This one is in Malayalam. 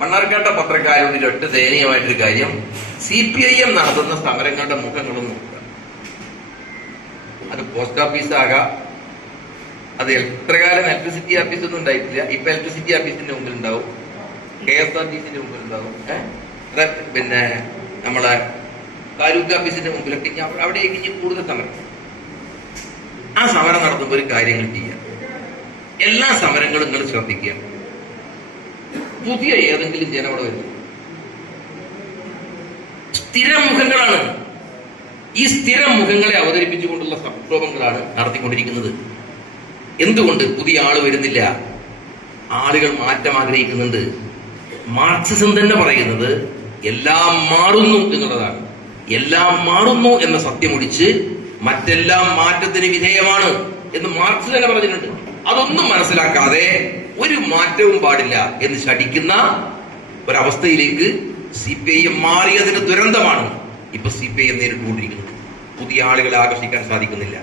മണ്ണാർക്കാട്ടെ പത്രക്കാരോട് ഒറ്റ ദയനീയമായിട്ടൊരു കാര്യം, CPIM നടത്തുന്ന സമരങ്ങളുടെ മുഖങ്ങളും നോക്കുക. അത് പോസ്റ്റ് ഓഫീസാകാം, അത് എത്രകാലം ഇലക്ട്രിസിറ്റി ഓഫീസൊന്നും ഉണ്ടായിട്ടില്ല. ഇപ്പൊ ഇലക്ട്രിസിറ്റി ഓഫീസിന്റെ മുമ്പിൽ ഉണ്ടാവും, KSRTCന്റെ മുമ്പിൽ ഉണ്ടാവും, പിന്നെ നമ്മളെ താലൂക്ക് ഓഫീസിന്റെ മുമ്പിലൊക്കെ അവിടേക്ക് ഇനി കൂടുതൽ സമരം. ആ സമരം നടത്തുമ്പോൾ ഒരു കാര്യങ്ങൾ ചെയ്യാം. എല്ലാ സമരങ്ങളും നിങ്ങൾ ശ്രദ്ധിക്കുക. പുതിയ ഏതെങ്കിലും ജനം അവിടെ വരുന്നു, സ്ഥിരം മുഖങ്ങളാണ്. ഈ സ്ഥിരം മുഖങ്ങളെ അവതരിപ്പിച്ചുകൊണ്ടുള്ള സംക്ഷോഭങ്ങളാണ് നടത്തിക്കൊണ്ടിരിക്കുന്നത്. എന്തുകൊണ്ട് പുതിയ ആള് വരുന്നില്ല? ആളുകൾ മാറ്റം ആഗ്രഹിക്കുന്നുണ്ട്. മാർക്സിസം തന്നെ പറയുന്നത് എല്ലാം മാറുന്നു എന്നുള്ളതാണ്. എല്ലാം മാറുന്നു എന്ന സത്യമൊഴിച്ച് മറ്റെല്ലാം മാറ്റത്തിന് വിധേയമാണ് എന്ന് മാർക്സ് തന്നെ പറഞ്ഞിട്ടുണ്ട്. അതൊന്നും മനസ്സിലാക്കാതെ ഒരു മാറ്റവും പാടില്ല എന്ന് ശഠിക്കുന്ന ഒരവസ്ഥയിലേക്ക് CPIM മാറിയതിന് ദുരന്തമാണ് ഇപ്പൊ CPIM നേരിട്ടുകൊണ്ടിരിക്കുന്നത്. പുതിയ ആളുകളെ ആകർഷിക്കാൻ സാധിക്കുന്നില്ല.